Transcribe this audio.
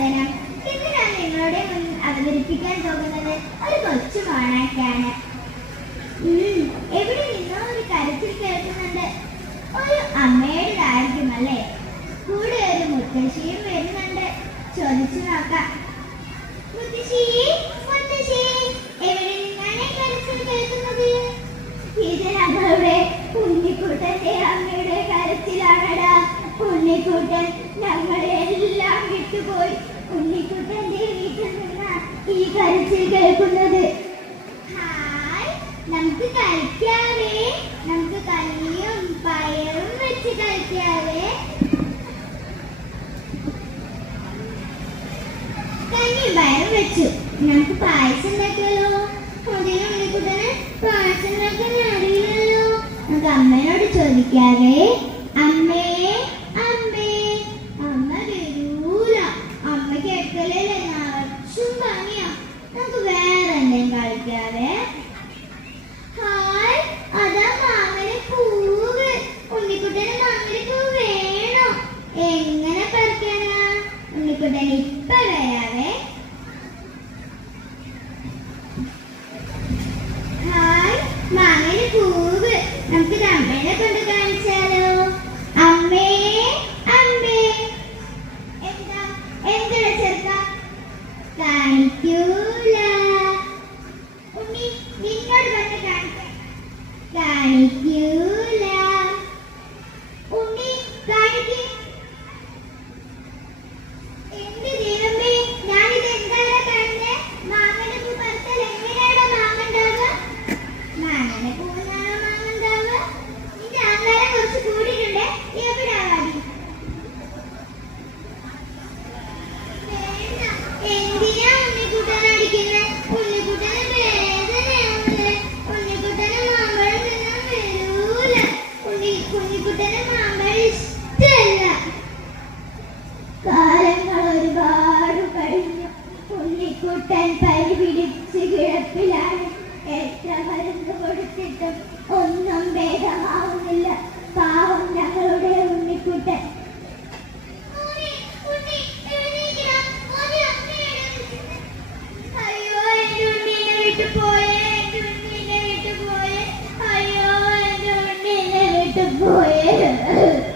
വന്ദനം ഇന്ന് ഞാൻ നിങ്ങളുടെ മുന്നിൽ ഒരു കൊച്ചു എവിടെ നിന്നോ ഒരു കരച്ചിൽ കേൾക്കുന്നുണ്ട്. ഒരു അമ്മയുടേതായിരിക്കും അല്ലേ കൂടെ ഒരു മുത്തശ്ശിയും വരുന്നുണ്ട്. ചോദിച്ചു നോക്കാം. മുത്തശ്ശി എവിടെ നിന്നാണ് കരച്ചിൽ കേൾക്കുന്നത്? ഇത് ഞങ്ങളുടെ ഉണ്ണിക്കുട്ടന്റെ അമ്മയുടെ കരച്ചിലാണടാ. ഉണ്ണിക്കുട്ടൻ ഞങ്ങളെ എല്ലാം വിട്ടുപോയി. ഈ നമുക്ക് നമുക്ക് കല്ലിയും പയറും വെച്ച് നമുക്ക് നമുക്ക് അമ്മേനോട് ചോദിക്കാവേ. അമ്മേ അമ്മ വരൂല കേൾക്കലല്ലേ നിറച്ചും നമുക്ക് വേറെ എന്തെങ്കിലും കളിക്കാവേ? ഹായ് അതാ മാമന് പൂവ്. ഉണ്ണിക്കുട്ടന് മാമന് പൂവ് വേണോ? എങ്ങനെ പറിക്കാനാ? ഉണ്ണിക്കുട്ടൻ ഇപ്പൊ വരാവേ ഹായ് മാമന് പൂവ് കാലങ്ങൾ ഒരുപാട് കഴിഞ്ഞു. ഉണ്ണിക്കുട്ടൻ പരി പിടിച്ച് എത്ര മരുന്ന് കൊടുത്തിട്ടും ഒന്നും ഭേദമാവുന്നില്ല. പാവം ഞങ്ങളുടെ ഉണ്ണിക്കുട്ടൻ. പോയേ.